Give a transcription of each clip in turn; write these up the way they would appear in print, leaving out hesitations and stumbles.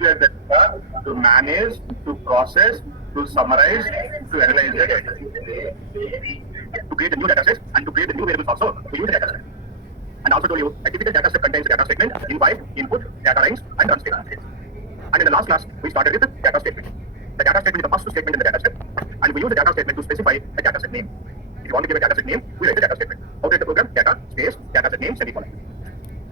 manipulate the data, to manage, to process, to summarize, to analyze the data. To create a new data set and to create the new variables also, we use the data set. And also told you, a typical data set contains a data statement, invite, input, data lines, and run statements. And in the last class, we started with the data statement. The data statement is the first statement in the data set, and we use the data statement to specify a data set name. If you want to give a data set name, we write the data statement. How to write the program? Data space data set name semicolon.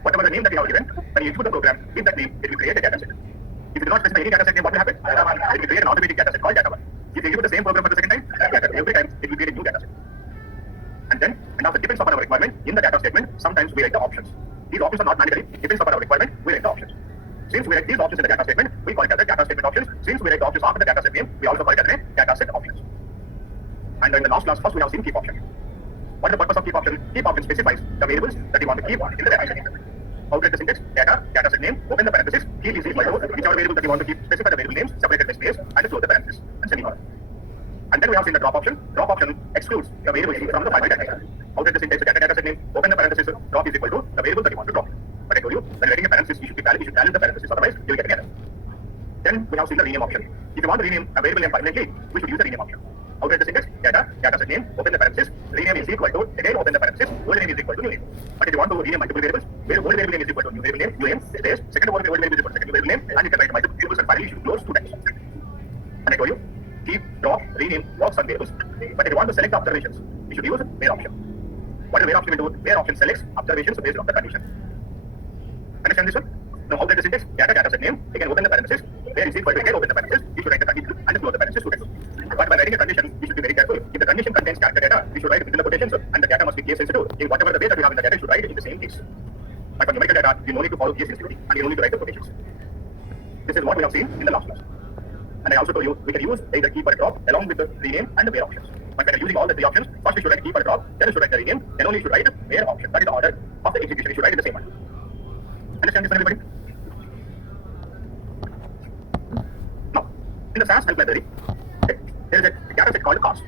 Whatever the name that we have given, when you execute the program, with that name, it will create a data set. If you do not specify any data set name, what will happen? It will create an automatic data set called data 1. If you execute the same program for the second time, every time it will create a new data set. And then, and now it depends upon our requirement. In the data statement, sometimes we write the options. These options are not mandatory. Depends upon our requirement, we write the options. Since we write these options in the data statement, we call it as the data statement options. Since we write the options after the data set name, we also call it as a data set options. And in the last class, first we have seen keep option. What is the purpose of keep option? Keep option specifies the variables that you want to keep in the data set. How to write the syntax? Data set name, open the parenthesis, keep is equal to whichever variable that you want to keep, specify the variable names, separated by space, and close the parenthesis, and semicolon. And then we have seen the drop option. Drop option excludes the variable from the primary data. How to write the syntax? Data set name, open the parenthesis, drop is equal to the variable that you want to drop. But I told you, when writing a parenthesis, you should balance the parenthesis, otherwise you will get together. Then we have seen the rename option. If you want to rename a variable name permanently, we should use the rename option. How to write the syntax? Data set name, open the parenthesis, rename is equal to, again open the parenthesis, old name is equal to new name. But if you want to rename multiple variables, where old variable name is equal to new variable name, space, second old variable name is equal to second variable name, and you can write multiple variables and finally you should close 2 times. And I told you, keep, drop, rename works on variables. But if you want to select observations, you should use where option. What is where option will do? Where option selects observations based on the condition. Understand this one? Now how to write the syntax? Data set name, again open the parenthesis, where is equal to, again open the parenthesis, you should write the condition and close the parenthesis 2 times. But by writing a condition, you should be very careful. If the condition contains character data, we should write within the quotations, and the data must be case sensitive. In whatever the way that we have in the data, you should write it in the same case. But for numerical data, you no need to follow case sensitivity, and you don't need to write the quotations. This is what we have seen in the last class. And I also told you, we can use either keep or drop along with the rename and the where options. But when you're using all the 3 options, first you should write keep or drop, then you should write the rename, then only you should write the where option. That is the order of the execution. You should write it the same one. Understand this, everybody? Now, in the SAS help library, there is a data set called cars.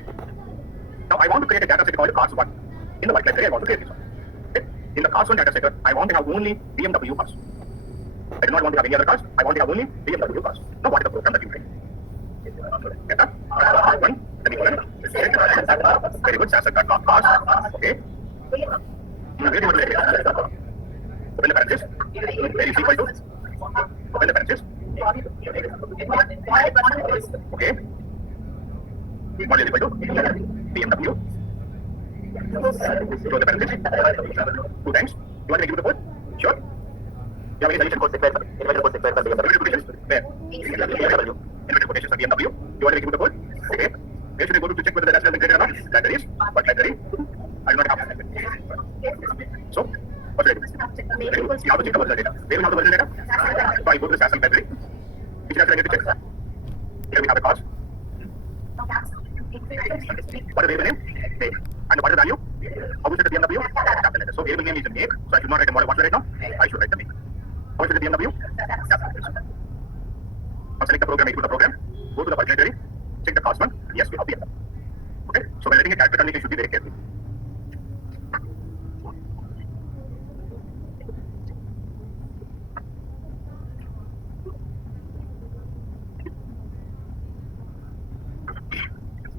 Now, I want to create a data set called cars 1. In the white library, I want to create this one. Okay? In the cars 1 data set, I want to have only BMW cars. I do not want to have any other cars. I want to have only BMW cars. Now, what is the program that you write? Data 1 semicolon. Very good. SAS cars. Okay. Now, where do you want to write? Open the parenthesis. Where is equal to? Open the parenthesis. Okay. What is equal to? BMW. Close the parenthesis. 2 times. You want to execute the code? Sure. You have any solution code sequence? Individual code sequence for BMW. Where? Individual quotations for BMW. You want to execute the code? Okay. Where should I go to check whether the data has been created or not? Libraries. What library? I do not have that. So, what should I do? You have to check the original data. Where we have the original data? So I go to the SAS library. Which data I need to check? Here we have the cause. What is the variable name? Name. And what is the value? How is it the BMW? Capital letter. So variable name is a make. So I should not write a model. What should I write now? I should write the make. How is it the BMW? Capital letter. Now select the program, execute the program. Go to the file library. Check the cause one. Yes, we have BMW. Okay. So when writing a character condition, you should be very careful.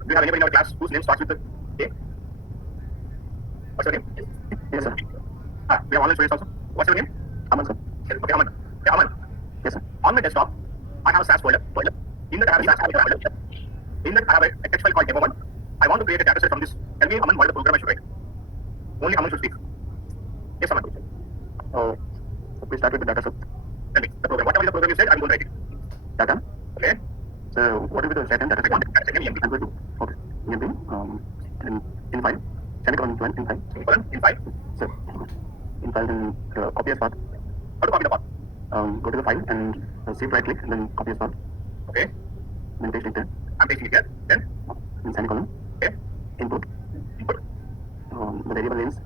Do you have anybody in our class whose name starts with the A? What's your name? Yes, sir. We have online students also. What's your name? Aman, sir. Okay, Aman. Okay, Aman. Yes, sir. On my desktop, I have a SAS folder. In that I have a SAS folder. In that I have a text file called demo1. I want to create a data set from this. Tell me, Aman, what is the program I should write? Only Aman should speak. Yes, Aman. So we start with the data set. Tell me, the program. Whatever the program you said, I'm going to write it. Data. Okay. So what will be the set and data set? I'm going to. Okay. In file. Semicolon in file. Semicolon in file. So in file, then copy as path. How to copy the path? Go to the file and save, right click, and then copy as path. Okay. Then paste it there. I'm pasting it here. Then in semicolon. Okay. Input. The variable names.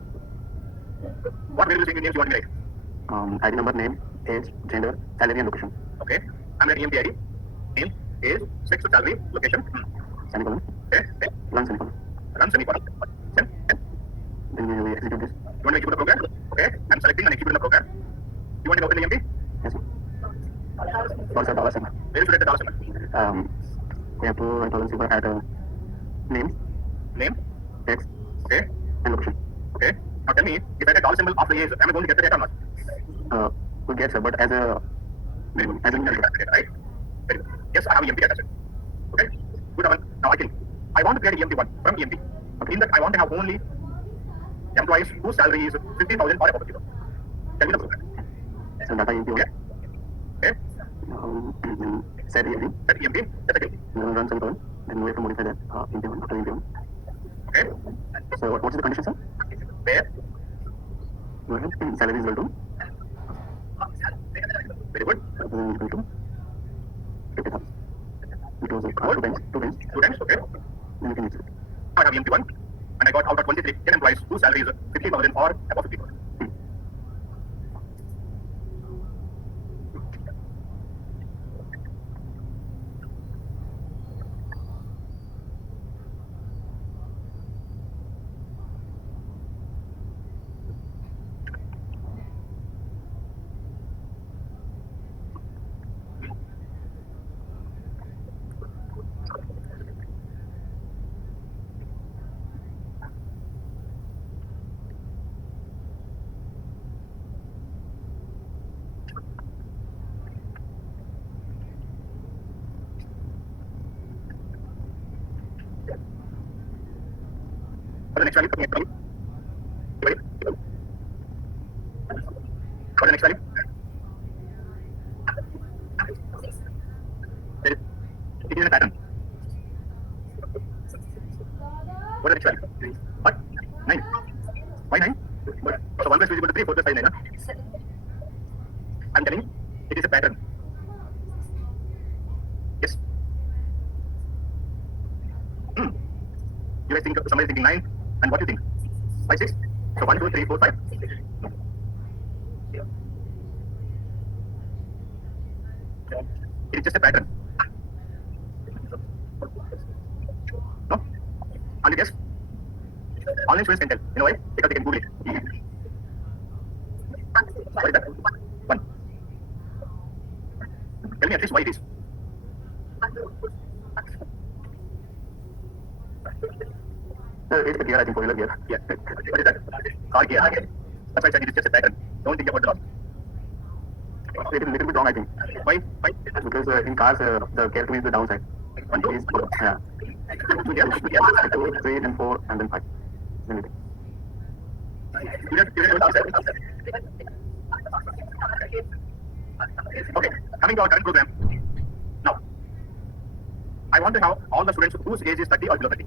What variable names you want me to write? ID number, name, age, gender, salary, and location. Okay. I'm writing empty ID. Name, age, sex, salary, location. Semicolon. Okay. Run semicolon. Run semicolon. Then we execute this. You want to execute the program? Okay. I'm selecting and executing the program. You want to open the empty? Yes, sir. For a dollar symbol. Where should I get the dollar symbol? We have to enter the symbol at name, Text, okay, and location. okay. Now tell me, if I get dollar symbol after age, am I going to get the data or not? We'll get, sir, but as a Very good. As in data, right? Very good. Yes, I have EMP data set. Okay, good one. Now I want to create EMP1 from EMP. In that, I want to have only employees whose salary is 50,000 or above 50,000. Tell me the program. so data EMP. Okay. Okay. Set EMP. Set EMP. That's okay. We'll run some code, and we have to modify that EMP1 after EMP1. Okay. So what is the condition, sir? Where? Go ahead. Salary is equal to. Very good. Equal to 50,000. It was two times. Two times. Okay. Then you can use it. I have EMP1 and I got out of 23 10 employees whose salary is 50,000 or above 50,000. For the next value, for the next value. Ready? For the next value. It is in a pattern. What is the next value? What? 9. Why 9? So 1 plus 2 is equal to 3, 4 plus 5 is 9. Huh? I'm telling you, it is a pattern. Yes. You guys think somebody is thinking 9, and what do you think? 5, 6? So 1, 2, 3, 4, 5? It is just a pattern. No? Only guess? Online students can tell. You know why? Because they can Google it. What is that? 1. Tell me at least why it is. It's the gear, I think, four-wheeler gear. Yeah. What is that? Car gear. That's why I said it is just a pattern. Don't think about the loss. It is a little bit wrong, I think. Why? Because in cars, the gear is the downside. 1, 2, Is, yeah. 2 gears, 2 gears. 2, 3, then 4, and then 5. Then it is. Okay, coming to our current program. Now, I want to have all the students whose age is 30 or below 30.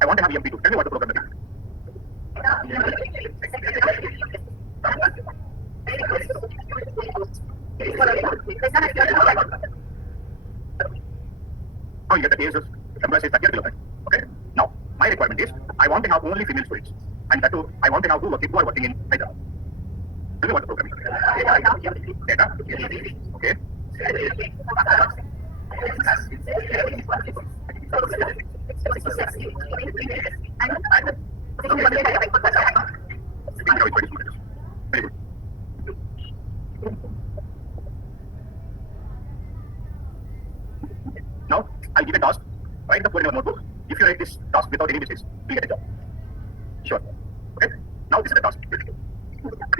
I want to have EMP2. Tell me what the program is. Oh, you get the age of employees is 30 or below 30. Okay. Now, my requirement is I want to have only female students. And that too, I want to have who are working in Hyderabad. Tell me what the program is. Data. Okay. Very good. Now, I'll give a task. Write the code in your notebook. If you write this task without any mistakes, you'll get a job. Sure. Okay? Now, this is the task. You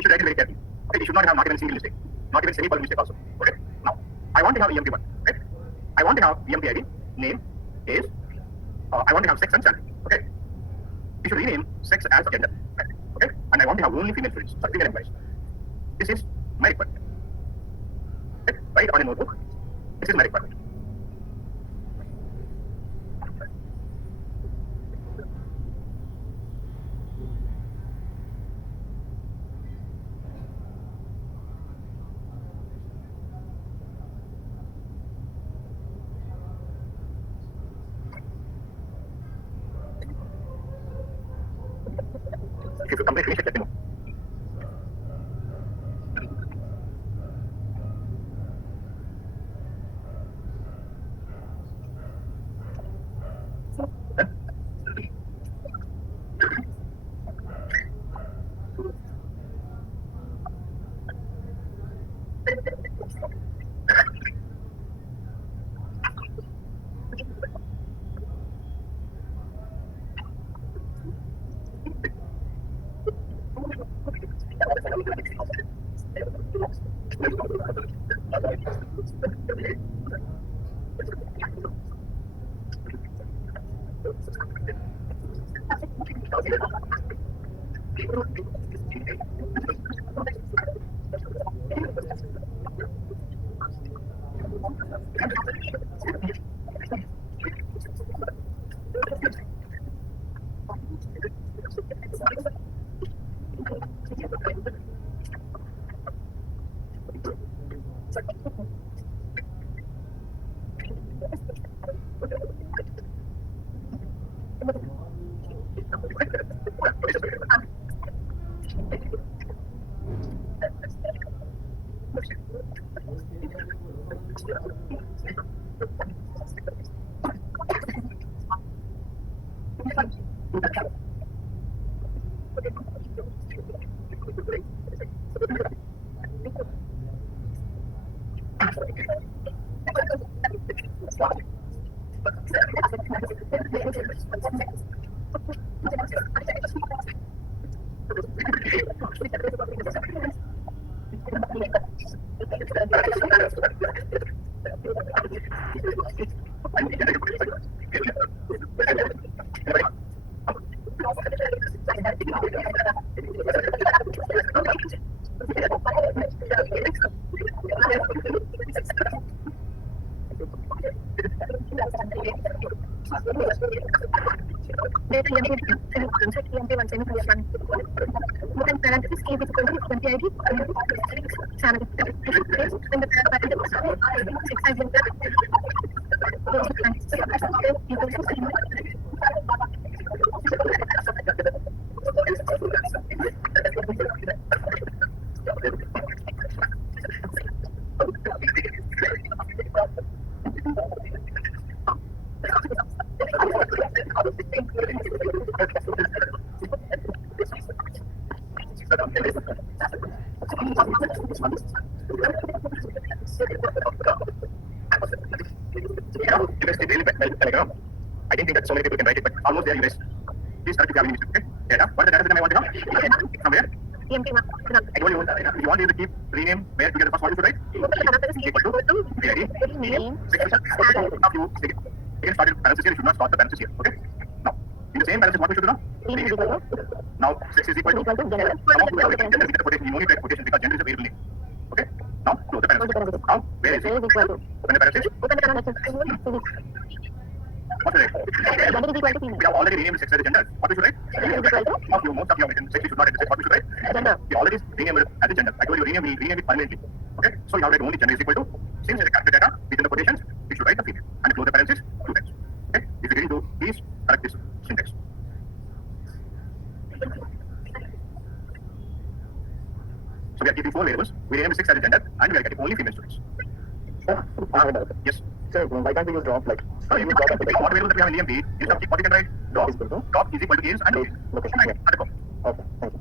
should write it very carefully. Okay? You should not have even a single mistake. Not even semi-colon mistake also. Okay? Now, I want to have EMP1. Okay? I want to have EMP ID, name, age. I want to have sex and salary. Okay? You should rename sex as gender. Okay? And I want to have only female students, female employees. This is my requirement. Okay? Write on a notebook. This is my requirement. If you complete finish it, let me know. Done? Data EMP1 Bukan parenthesis key is equal to 20 ID. Channel. Then the parenthesis 6 ID. Telegram. I didn't think that so many people can write it, but almost there you guys. Please correct if you have any mistake. Okay? Data. What is the data set I want to know? From where? EMP1. I told you, if you want to keep rename where together first what you should write? Equal to PID. Name. Now you again start with parentheses here, you should not start the parentheses here. Okay? Now, in the same parentheses, what we should do now? Now 6 is equal to Gender. gender with the quotation. You only write quotation because gender is a variable name. Okay? Now close the parentheses. Now where is it? Open the parentheses. What should I write? We have already renamed sex as a gender. What we should write? Most of you have written sex. You should not write sex. What we should write? Gender. We already renamed it as a gender. I told you rename it permanently. Okay? So you have write only gender is equal to, since it's a character data within the quotations, we should write the female and close the parentheses 2 times. Okay? If you didn't do, please correct this syntax. So we are keeping 4 variables. We renamed 6 as a gender and we are getting only female students. Yes. So why can't we use drop like? You can drop what variable that we have in EMP. Instead of what you can write drop is equal to is and Location. and underscore. Okay, thank you.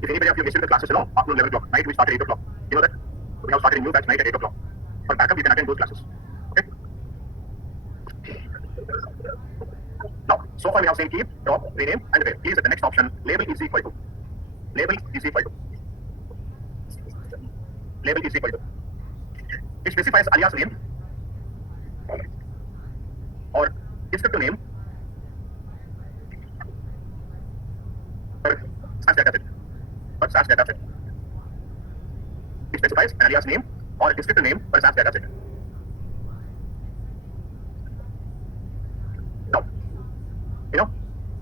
If anybody of you missed the classes along, afternoon 11 o'clock, night we start at 8 o'clock. You know that? We have started a new batch night at 8 o'clock. For backup, you can attend those classes. Okay? Now, so far we have seen keep, drop, rename, and where. Please at the next option, label is equal to. Label is equal to. Label is equal to. It specifies alias name or descriptive name or slash data set. Or slash data set. It specifies an alias name or descriptive name or slash data set. Now,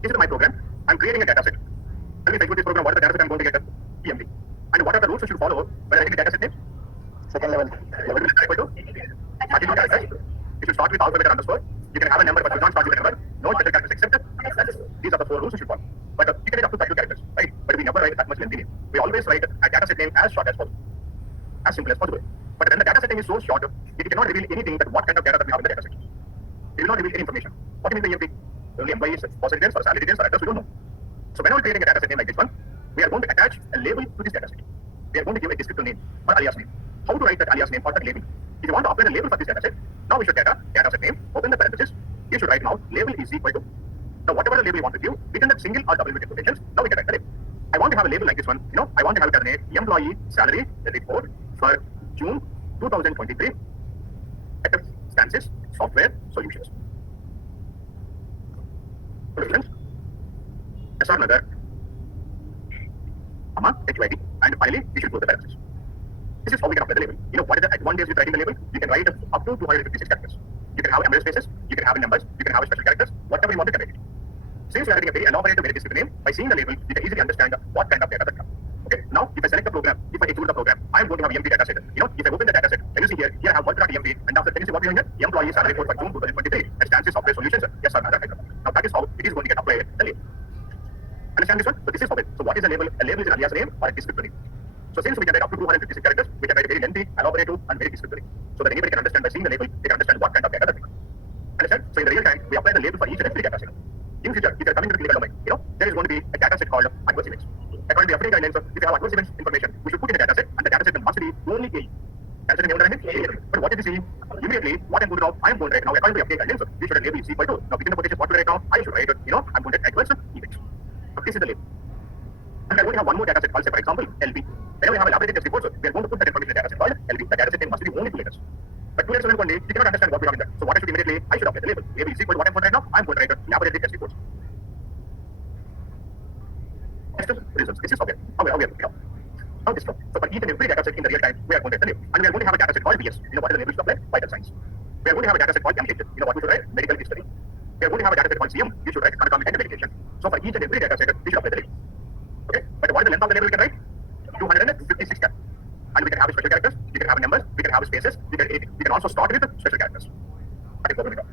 this is my program. I'm creating a data set. Tell me if I put this program, what is the data set I'm going to get at EMP? And what are the rules you should follow when I take a data set name? Second level. Level is equal to 32 characters. It should start with alphabet or underscore. You can have a number, but you don't start with a number. No special characters except these are the 4 rules you should follow. But you can get up to 32 characters, right? But we never write that much lengthy name. We always write a data set name as short as possible, as simple as possible. But when the data set name is so short, it cannot reveal anything that what kind of data that we have in the data set. It will not reveal any information. What do you mean by EMP? only employees, deposit details, or salary details, or address, we don't know. So whenever creating a data set name like this one, we are going to attach a label to this data set. We are going to give a descriptive name or alias name. How to write that alias name or that label? If you want to apply the label for this data set, now we should get a data set name, open the parenthesis, you should write now label is equal to. Now whatever the label you want to give, within that single or double quotation quotations, now we can write the label. I want to have a label like this one, I want to have it as name employee salary report for June 2023 at Stances Software Solutions. Solutions. SR Nagar, HYD, and finally we should go to the parenthesis. This is how we can apply the label. What is the advantage with writing the label? You can write up to 256 characters. You can have number spaces, you can have numbers, you can have special characters, whatever you want to write it. Since we are writing a very elaborate, very descriptive name, by seeing the label, you can easily understand what kind of data that comes. Okay, now if I select the program, if I execute the program, I am going to have EMP data set. If I open the data set, can you see here I have work.emp, and after can you see what we are here? Employee salary report for June 2023 at Stances Software Solutions, yes or no. Now that is how it is going to get applied the label. Understand this one? So this is how it. So what is a label? A label is an alias name or a descriptive name. So since we can write up to 256 characters, we can write a very lengthy, elaborative, and very descriptive name. So that anybody can understand by seeing the label, they can understand what kind of data that we got. Understand? So in the real time, we apply the label for each and every data set. In future, if you are coming to the clinical domain, there is going to be a data set called adverse events. According to the FDA guidelines, if you have adverse events information, we should put in a data set, and the data set must be only A. Data set name, but what did you see? Immediately, what I'm going to do now, I am going to write now, according to the FDA guidelines, we should label is equal to. Now, within the quotation, what to write now? I should write, I'm going to write adverse events. So this is the label. And I'm going to have one more data set called, say, for example, LB. Whenever we have elaborated test reports, we are going to put that information in the data set called LB. The data set name must be only 2 letters. But 2 letters only one day, you cannot understand what we have in there. So what I should immediately, I should apply the label. Label is equal to what I'm going to write now. I'm going to write elaborated test reports. Next is results. This is how we are. Now this one. So for each and every data set in the real time, we are going to write the label. And we are going to have a data set called BS. What is the label to apply? Vital signs. We are going to have a data set called MH. What we should write? Medical history. We are going to have a data set called CM. You should write anatomic and medication. So for each and every data set, we should apply the label. Okay, but what is the length of the label we can write? 256 characters. And we can have special characters, we can have numbers, we can have spaces, we can also start with special characters. That is what we got.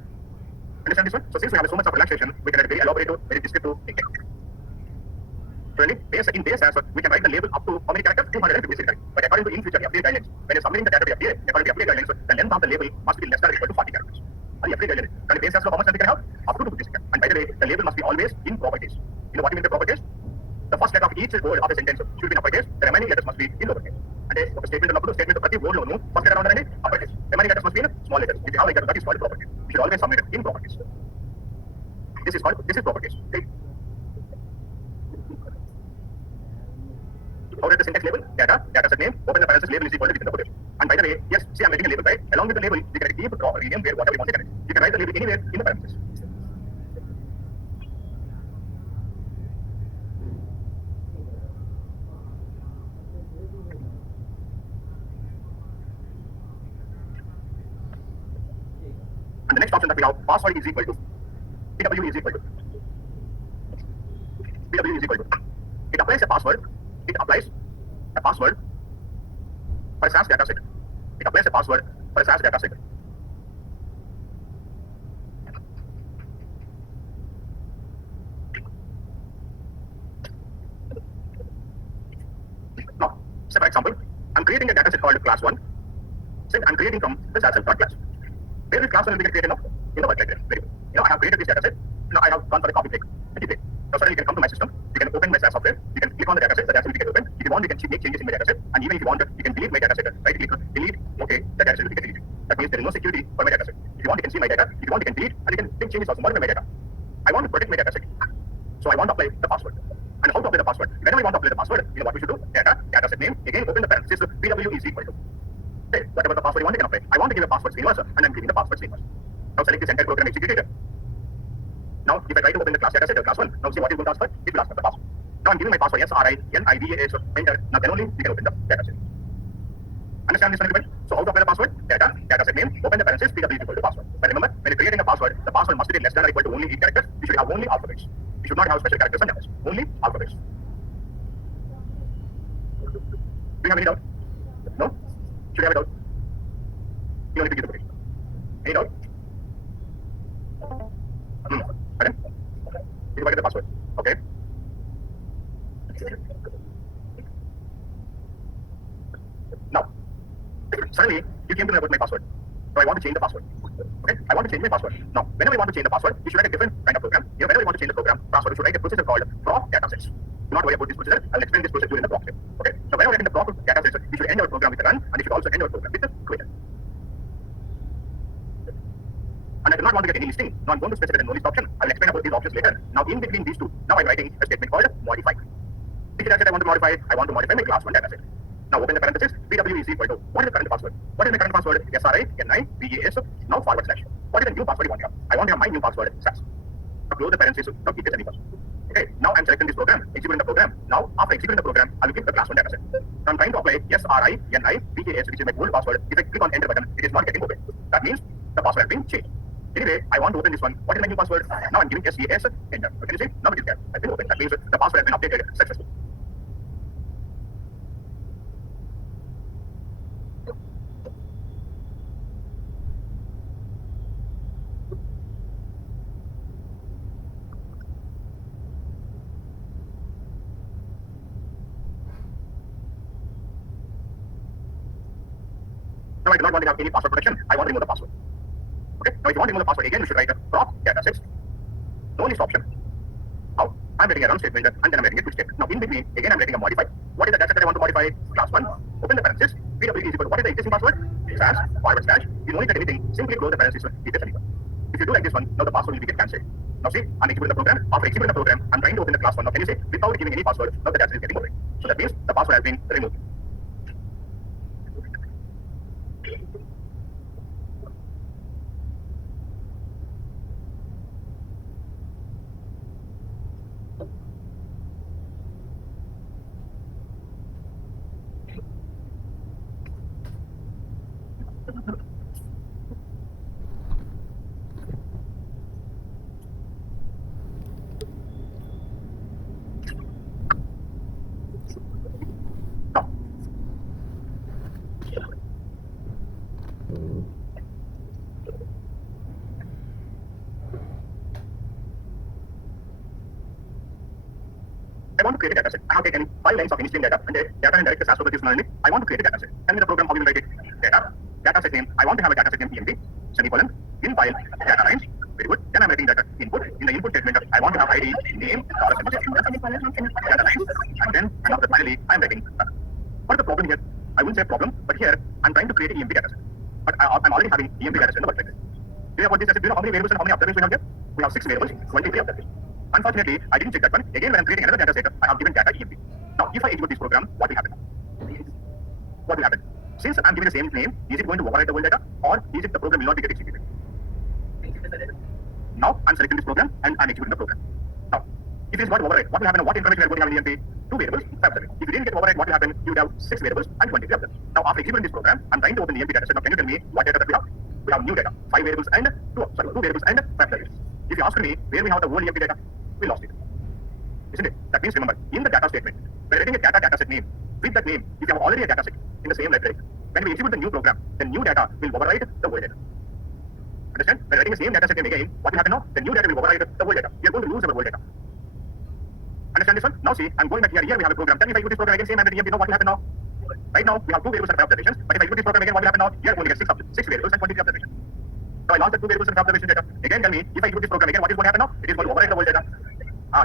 Understand this one? So since we have so much of relaxation, we can write very elaborate, very descriptive intent. So in base as we can write the label up to how many characters? 256 characters. But according to in future FDA guidelines, when you're submitting the data to FDA, according to FDA guidelines, the length of the label must be less than or equal to 40 characters. And the FDA guidelines, can base as how much we can have? Up to 256 characters. And by the way, the label must be always in proper case. What do you mean by proper case? The first letter of each word of a sentence should be in uppercase. The remaining letters must be in lowercase. And a statement of ప్రతి word loan first letter under uppercase. Remaining letters must be in small letters. If you have like that is called proper case. You should always submit it in proper case. This is proper case. Okay. How does the syntax label? Data set name, open the parenthesis, label is equal to within the quotation. And by the way, yes, see I'm writing a label, right? Along with the label, you can keep rename where whatever you want to write. You can write the label anywhere in the parenthesis. And the next option that we have, password is equal to PW is equal to. PW is equal to. It applies a password. It applies a password for a SAS data set. It applies a password for a SAS data set. Now, say for example, I'm creating a data set called class 1. Say I'm creating from the SAS class. Where this class 1 will be created now? In the work library. Very good. I have created this data set. Now I have gone for a copy click. Now suddenly you can come to my system. You can open my SAS software. You can click on the data set. The data set will get open. If you want, you can make changes in my data set. And even if you want, you can delete my data set. Right click, delete. Okay, the data set will get deleted. That means there is no security for my data set. If you want, you can see my data. If you want, you can delete. And you can make changes also more in my data. I want to protect my data set. So I want to apply the password. And how to apply the password? Whenever I want to apply the password, what we should do? Data set name. Again, open the parenthesis. PW is equal to. Okay, whatever the password you want, you can apply. I want to give a password screen and I'm giving the password screen first. Now select this entire program executed. Now if I try to open the class data set, class 1, now see what is going to ask for? It will ask for the password. Now I'm giving my password SRINIDAH, enter. Now then only we can open the data set. Understand this one, everybody? So how to apply the password? Data set name, open the parenthesis, PW is equal to password. But remember, when you're creating a password, the password must be less than or equal to only 8 characters. You should have only alphabets. You should not have special characters and numbers. Only alphabets. Do you have any doubt? No? Should you have a doubt? You only give the quotation. Any doubt? Okay. You forget the password. Okay. Now, suddenly you came to know about my password. So I want to change the password. Okay. I want to change my password. Now, whenever you want to change the password, you should write a different kind of program. not worry about this procedure. I'll explain this procedure during the block step. Okay. So whenever we're in the block data sets, we should end our program with a run, and we should also end our program with a quit. And I do not want to get any listing. Now I'm going to specify the no list option. I will explain about these options later. Now in between these two, now I'm writing a statement called modify. Which data set I want to modify? I want to modify my class 1 data set. Now open the parenthesis. PW is equal to, what is the current password? What is my current password? SRI, NI, BAS, now forward slash. What is the new password you want to have? I want to have my new password, SAS. Now close the parenthesis, now keep this any password. Okay, now I'm selecting this program, executing the program. Now after executing the program, I will give the class 1 data set. So I'm trying to apply SRI, NI, BAS, which is my old password. If I click on enter button, it is not getting open. That means the password has been changed. Anyway, I want to open this one. What is my new password? Now I'm giving SAS, enter. So can you see? Now it is there. Has been opened. That means the password has been updated successfully. Now I do not want to have any password protection. I want to remove the password. Okay. Now if you want to remove the password again, you should write a proc datasets. No list option. Now I'm writing a run statement and then I'm writing a quit statement. Now in between, again I'm writing a modify. What is the data set that I want to modify? Class 1. Open the parenthesis. PW is equal to what is the existing password? SAS forward slash. You don't need to do anything. Simply close the parenthesis. Keep it anywhere. If you do like this one, now the password will be get cancelled. Now see, I'm executing the program. After executing the program, I'm trying to open the class 1. Now can you see, without giving any password, now the data is getting open. So that means the password has been removed. Now, I want to create a data set. I have taken 5 lines of any string data and the data and direct SAS over this manually. I want to create a data set. Tell me the program how you write it. Data set name. I want to have a data set name PMP, semicolon, in file, data lines. Very good. Then I'm writing data input. In the input statement, I want to have ID, name, dollar symbol, data lines. And then, and after finally, I'm writing. What is the problem here? I wouldn't say problem, but here, I'm trying to create an EMP data set. But I'm already having EMP data set in the workspace. Do you know what this data set? Do you know how many variables and how many observations we have here? We have 6 variables, 23 observations. Unfortunately, I didn't check that one. Again, when I'm creating another data set, I have given data EMP. Now, if I execute this program, what will happen? What will happen? Since I'm giving the same name, is it going to overwrite the whole data, or is it the program will not get executed? Now, I'm selecting this program and I'm executing the program. Now, if it is going to overwrite, what will happen? What information we are going to have in EMP? 2 variables, 5 observations. If you didn't get overwrite, what will happen? You would have 6 variables and 23 observations. Now, after executing this program, I'm trying to open the EMP data set. Now, can you tell me what data that we have? We have new data, 5 variables and 2 variables and 5 observations. If you ask me where we have the whole EMP data, we lost it. Isn't it? That means remember, in the data statement, we're writing a data set name. With that name, if you have already a data set in the same library, when we execute the new program, the new data will overwrite the old data. Understand? We're writing the same data set name again. What will happen now? The new data will overwrite the old data. We are going to lose our old data. Understand this one? Now see, I'm going back here. Here we have a program. Tell me if I use this program again, same and the EMP, know what will happen now? Right now, we have 2 variables and 5 observations. But if I use this program again, what will happen now? Here we only get 6 variables and 23 observations. So I lost the 2 variables and 5 observation data. Again, tell me, if I use this program again, what is going to happen now? It is going to overwrite the old data.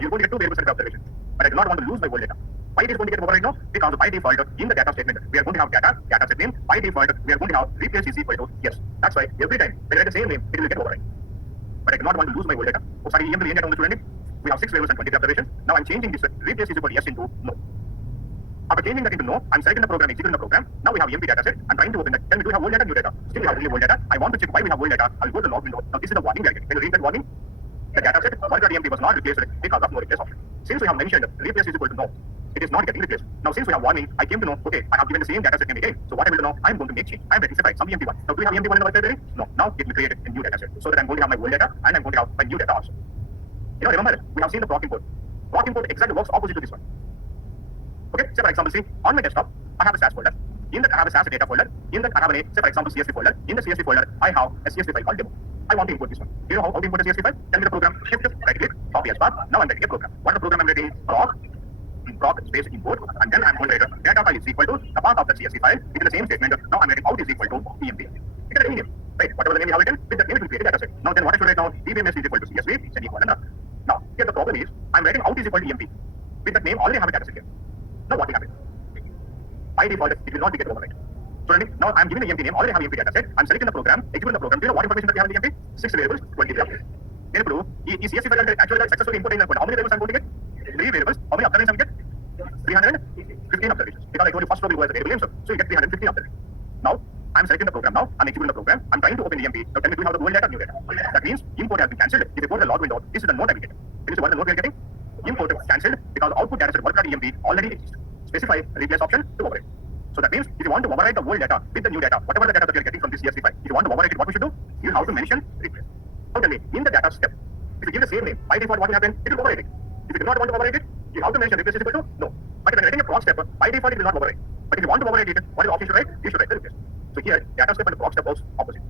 You're going to get 2 variables and 5 observations. But I do not want to lose my old data. Why it is going to get overwrite now? Because by default, in the data statement, we are going to have data set name. By default, we are going to have replace is equal to yes. That's why every time when I write the same name, it will get overwrite. But I do not want to lose my old data. Oh, sorry, EMP data on the student. We have 6 variables and 23 observations. Now I'm changing this replace is equal to yes into no. After changing that into no, I'm selecting the program, executing the program. Now we have EMP data set. I'm trying to open that. Tell me, do we have old data, new data? Still we have only old data. I want to check why we have old data. I'll go to the log window. Now this is the warning we are getting. When you read that warning, the data set EMP was not replaced because of no replace option. Since we have mentioned replace is equal to no, it is not getting replaced. Now since we have warning, I came to know, okay, I have given the same data set name again. So what I will do now, I'm going to make change. I'm writing separate some EMP1. Now do we have EMP1 in the library? No. Now it will create a new data set so that I'm going to have my old data and I'm going to have my new data also. You know, remember, we have seen the proc import. Proc import exactly works opposite to this one. Okay, say for example, see, on my desktop, I have a SAS folder. In that I have a SAS data folder. In that I have a, say for example, CSV folder. In the CSV folder, I have a CSV file called demo. I want to import this one. Do you know how to import a CSV file? Tell me the program. Shift, right click, copy as path. Now I'm writing a program. What is the program I'm writing? Proc space import, and then I'm going to write data file is equal to the path of the CSV file. It is the same statement. Now I'm writing out is equal to EMP. It is a name. Right, whatever the name you have written, with that name it will create a data set. Now then what I should write now? dbms is equal to CSV, semicolon. Now, here the problem is, I'm writing out is equal to EMP. with that name already have a data set here. Now what will happen? By default, it will not be get overwrite. So now I'm giving the EMP name, already have EMP data set. I'm selecting the program, executing the program. Do you know what information that we have in the EMP? 6 variables, 20 variables. Then ఈ CSV file actually successfully import అయినప్పుడు how many variables I'm going to get? 3 variables. How many observations I get? 315 observations. Because I told you first row will go as a variable name, so you get 315 observations. Now I'm selecting the program. Now I'm executing the program. I'm trying to open the EMP. Now tell me, do you have the old data, new data? That means import has been cancelled. If you go to the log window, this is the note I will get. Can you see what the note we are getting? Import cancelled because output data set work EMP already exists. Specify replace option to override. So that means if you want to override the old data with the new data, whatever the data that you are getting from this CSV file, if you want to override it, what we should do? You have to mention replace. Now tell me, in the data step, if you give the same name, by default what will happen? It will override it. If you do not want to override it, you have to mention replace is equal to no. But when you are getting a proc step, by default it will not override. But if you want to override it, what is the option you should write? You should write the replace. So here, data step and the proc step goes opposite.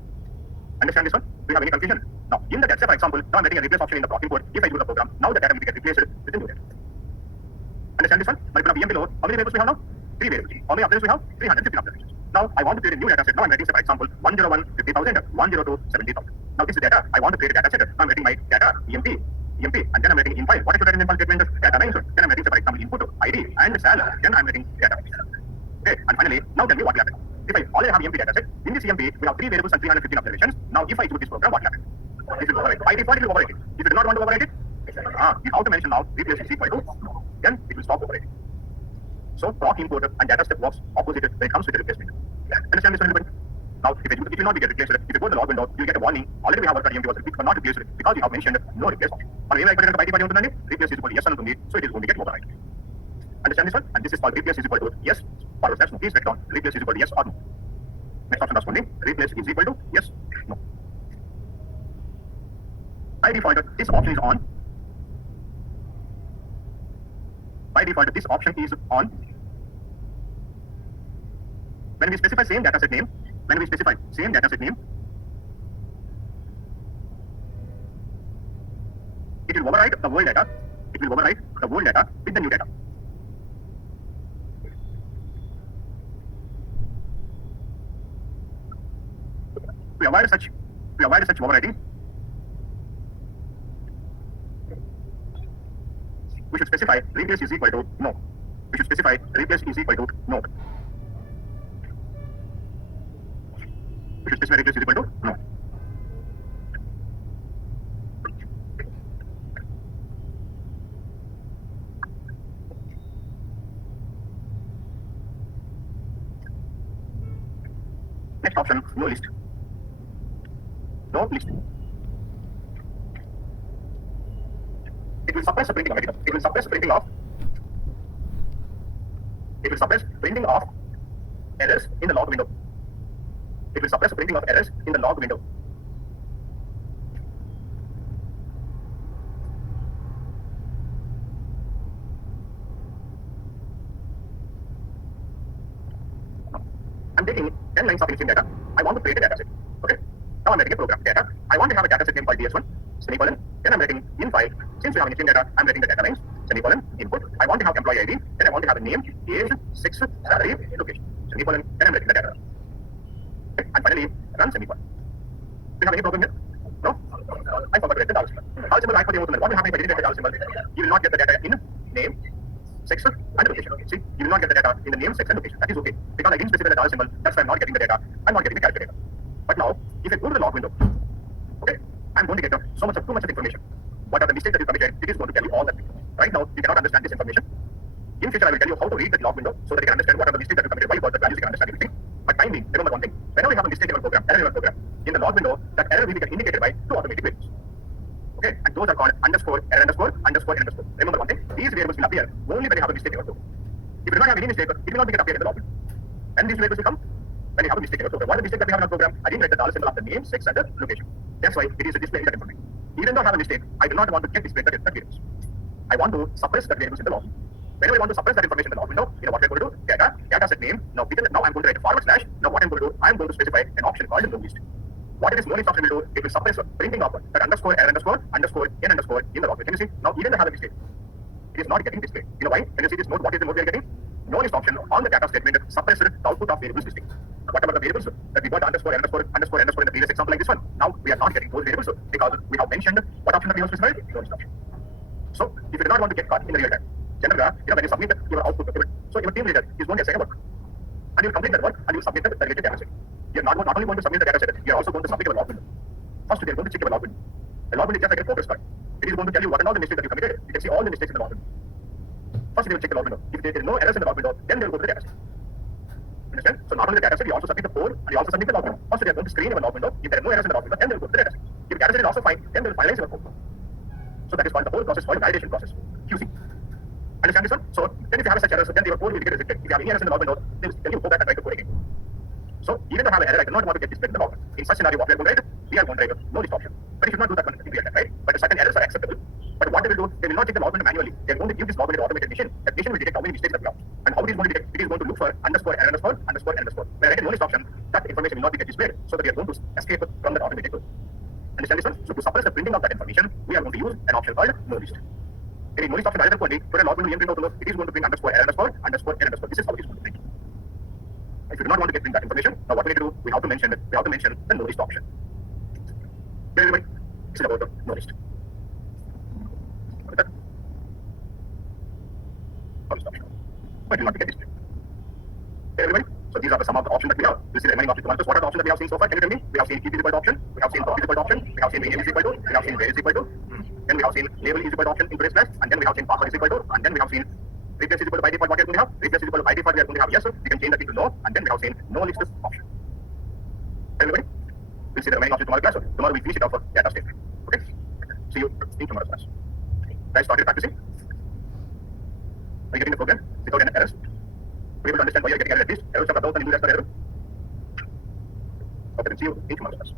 Understand this one? Do you have any confusion? Now, in the data step, for example, now I'm getting a replace option in the proc import. If I do the program, now the data will get replaced with the new data. Understand this one? But if you have EMP load, how many variables we have now? 3 variables. How many observations we have? 315 observations. Now I want to create a new data set. Now I'm writing, say, for example, 101 50,000, 102 70,000. Now this is data. I want to create a data set. Now I'm writing my data EMP, and then I'm writing in file. What I should write in file statement? Data names. Then I'm writing, say, for example, input ID and sal. Then I'm writing data. Okay. And finally, now tell me what will happen. If I already have EMP data set, in this EMP we have 3 variables and 315 observations. Now if I execute this program, what will happen? It will overwrite. By default, it will overwrite it. If you do not want to overwrite it, you have to mention now replace is equal to, then it will stop overwriting. So proc import and data step works opposite when it comes to the replacement. Understand this one, everybody? Now, if it will not be get replaced, if you go to the log window, you will get a warning. Already we have worked on EMP was replaced, but not replaced because you have mentioned no replace option. Or even I put it by default ఉంటుంది, replace is equal to yes and so it is going to get override. Understand this one? And this is called replace is equal to yes forward slash no. Please write down replace is equal to yes or no. Next option రాసుకోండి. Replace is equal to yes, no. By default, this option is on. By default, this option is on. When we specify same data set name, it will override the old data. It will override the old data with the new data. To avoid such overwriting, we should specify replace is equal to no. We should specify replace is equal to no. We should specify replace is equal to no. Next option, no list. No list. It will suppress the printing of it. It will suppress printing of errors in the log window. It will suppress printing of errors in the log window. I'm taking 10 lines of existing data. I want to create a data set. Okay. Now I'm writing a program data. I want to have a data set name called bs1, semicolon. Then I'm writing in file. Since we have existing data, I'm writing the data lines, semicolon, input. I want to have employee ID. Then I want to have a name, age, sex, salary, location, semicolon. Then I'm writing the data. Okay. And finally, run semicolon. Do you have any problem here? No? I forgot to write the dollar symbol. Dollar symbol, I put the what will happen if I didn't write the dollar symbol? You will not get the data in name, sex, and location. See, you will not get the data in the name, sex, and location. That is okay. Because I didn't specify the dollar symbol, that's why I'm not getting the data. I'm not getting the calculator. But now, if I go to the log window, okay, I'm going to get too much of information. What are the mistakes that you committed? It is going to tell you all that. Right now, you cannot understand this information. In future, I will tell you how to read the log window so that you can understand what are the mistakes that you committed, why you got the values, you can understand everything. But time being, remember one thing. Whenever you have a mistake in your program, error in your program, in the log window, that error will be indicated by 2 automatic variables. Okay, and those are called underscore, error underscore, underscore, and underscore. Remember one thing, these variables will appear only when you have a mistake in your program. If you do not have any mistake, it will not appear in the log window. And these variables will come when you have a mistake in your program. What is the mistake that we have in our program? I didn't write the dollar symbol after name, sex, and the location. That's why it is displaying that information. Even though I have a mistake, I do not want to get displayed that variables. I want to suppress that variables in the log. Whenever I want to suppress that information in the log window, you know what we're going to do? Data set name. Now I'm going to write a forward slash. Now what I'm going to do? I'm going to specify an option called no list. What it is no list option will do? It will suppress printing of that underscore, error underscore, underscore, n underscore in the log. Can you see? Now even though I have a mistake, it is not getting displayed. You know why? Can you see this node? What is the node we are getting? No list option on the data statement suppressed the output of variables listing. Whatever the variables that we got underscore, underscore, underscore, underscore in the previous example like this one. Now we are not getting those variables because we have mentioned what option that we have specified? No list option. So if you do not want to get caught in the real time, generally, when you submit your output document, so your team leader is going to assign a work, and you complete that work and you submit the related data set. You're not only going to submit the data set, you're also going to submit your log window. First, they're going to check your log window. The log window is just like a progress card. It is going to tell you what are all the mistakes that you committed. You can see all the mistakes in the log window. First, they will check the log window. If there is no errors in the log window, then they will go to the data set. Understand? So not only the data set, you also submit the code and you also submit the log window. First, they are going to screen your log window. If there are no errors in the log window, then they will go to the data set. If the data set is also fine, then they will finalize your code. So that is called the whole process called validation process, QC. Understand this one? So then if you have such errors, then your code will get rejected. If you have any errors in the log window, they will tell you go back and write the code again. So even though I have an error, I do not want to get displayed in the log. In such scenario, what we are going to write? We are going to write no list option. But you should not do that one in real time, right? But the certain errors are acceptable. But what they will do, they will not check the log window manually. They are going to give this log window to automated machine. That machine will detect how many mistakes that we have. And how it is going to detect? It is going to look for underscore error underscore underscore underscore. When I write a no list option, that information will not be get displayed. So that we are going to escape from that automated code. Understand this one? So to suppress the printing of that information, we are going to use an option called no list. No list option either put a log window print out, it is going to print underscore error underscore underscore error underscore. This is how it is going to print. If you do not want to get print that information, now what we need to do, we have to mention it. We have to mention the no list option. Everybody, this is about the no list. No list option. But you want to get displayed. Everybody. So these are some of the options that we have. This is the remaining options. What are the options that we have seen so far? Can you tell me? We have seen keep is equal to option. We have seen top is equal to option. We have seen medium is equal to. We have seen where is equal to. Then we have seen label is equal to option in brace slash. And then we have seen password is equal to. And then we have seen replace is equal to by default. What we are going to have? Replace is equal to by default. We are going to have yes. We can change that to no. And then we have seen no list option. Everybody. We'll see the remaining options tomorrow class. So tomorrow we finish it off for data statement. Okay. See you in tomorrow's class. Guys, started practicing. Are you getting the program without any errors? Be able to understand why you're getting error at least. Errors are about and you as per error. Okay, then see you in tomorrow's class.